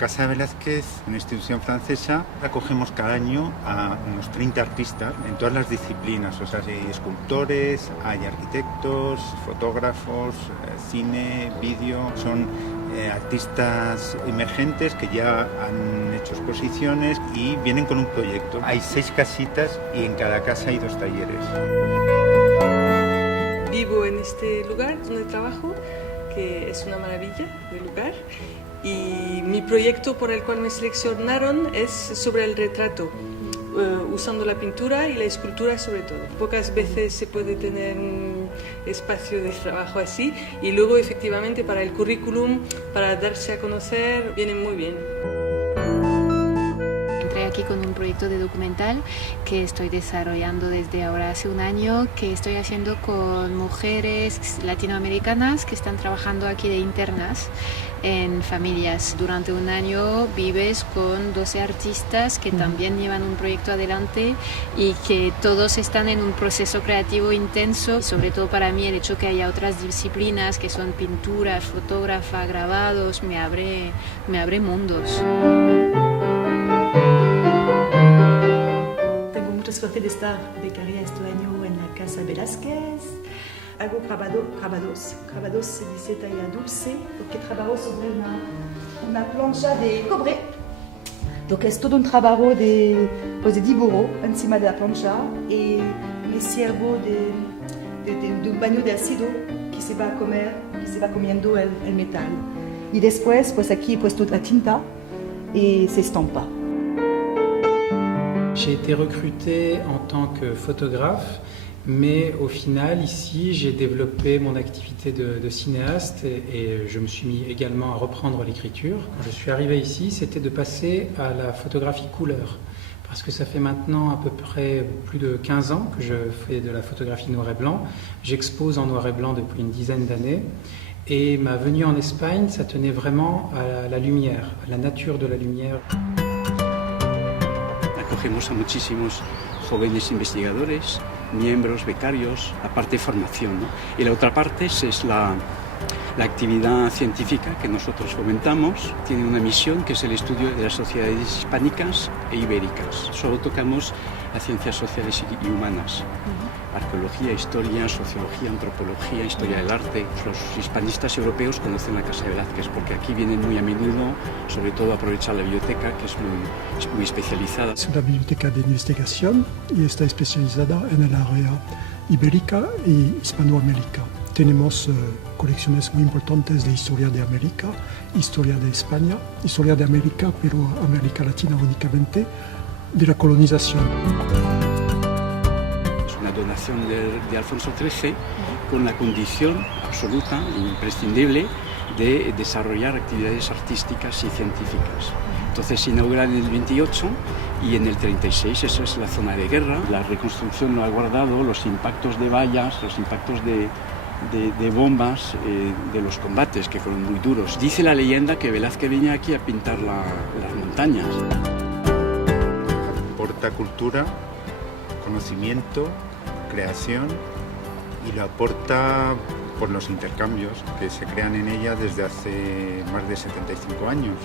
Casa de Velázquez, una institución francesa, acogemos cada año a unos 30 artistas en todas las disciplinas. O sea, hay escultores, hay arquitectos, fotógrafos, cine, vídeo. Son artistas emergentes que ya han hecho exposiciones y vienen con un proyecto. Hay 6 casitas y en cada casa hay 2 talleres. Vivo en este lugar donde trabajo, que es una maravilla de lugar, y mi proyecto por el cual me seleccionaron es sobre el retrato, usando la pintura y la escultura sobre todo. Pocas veces se puede tener un espacio de trabajo así, y luego efectivamente para el currículum, para darse a conocer, viene muy bien. Aquí con un proyecto de documental que estoy desarrollando desde ahora hace un año, que estoy haciendo con mujeres latinoamericanas que están trabajando aquí de internas en familias. Durante un año vives con 12 artistas que también llevan un proyecto adelante y que todos están en un proceso creativo intenso. Sobre todo para mí el hecho que haya otras disciplinas que son pintura, fotógrafa, grabados, me abre mundos. Suerte de estar becaria este año en la Casa Velázquez. Hago grabados se dice talla dulce, porque trabajo sobre una plancha de cobre. Donc es todo un trabajo de dibujo encima de la plancha y me sirvo de un baño de ácido que se va comiendo el metal. Y después, pues aquí he puesto la tinta y se estampa. J'ai été recruté en tant que photographe, mais au final, ici, j'ai développé mon activité de cinéaste et je me suis mis également à reprendre l'écriture. Quand je suis arrivé ici, c'était de passer à la photographie couleur, parce que ça fait maintenant à peu près plus de 15 ans que je fais de la photographie noir et blanc. J'expose en noir et blanc depuis une dizaine d'années. Et ma venue en Espagne, ça tenait vraiment à la lumière, à la nature de la lumière. Acogemos a muchísimos jóvenes investigadores, miembros, becarios, aparte de formación, ¿no? Y la otra parte es la actividad científica que nosotros fomentamos. Tiene una misión que es el estudio de las sociedades hispánicas e ibéricas. Solo tocamos las ciencias sociales y humanas. Arqueología, historia, sociología, antropología, historia del arte. Los hispanistas europeos conocen la Casa de Velázquez porque aquí vienen muy a menudo, sobre todo a aprovechar la biblioteca, que es muy especializada. Es una biblioteca de investigación y está especializada en el área ibérica y hispanoamérica. Tenemos colecciones muy importantes de historia de América, historia de España, historia de América, pero América Latina únicamente, de la colonización. Una donación de Alfonso XIII con la condición absoluta e imprescindible de desarrollar actividades artísticas y científicas. Entonces se inaugura en el 28 y en el 36, eso es la zona de guerra. La reconstrucción lo ha guardado, los impactos de vallas, los impactos de bombas de los combates, que fueron muy duros. Dice la leyenda que Velázquez venía aquí a pintar las montañas. Aporta cultura, conocimiento, creación, y lo aporta por los intercambios que se crean en ella desde hace más de 75 años.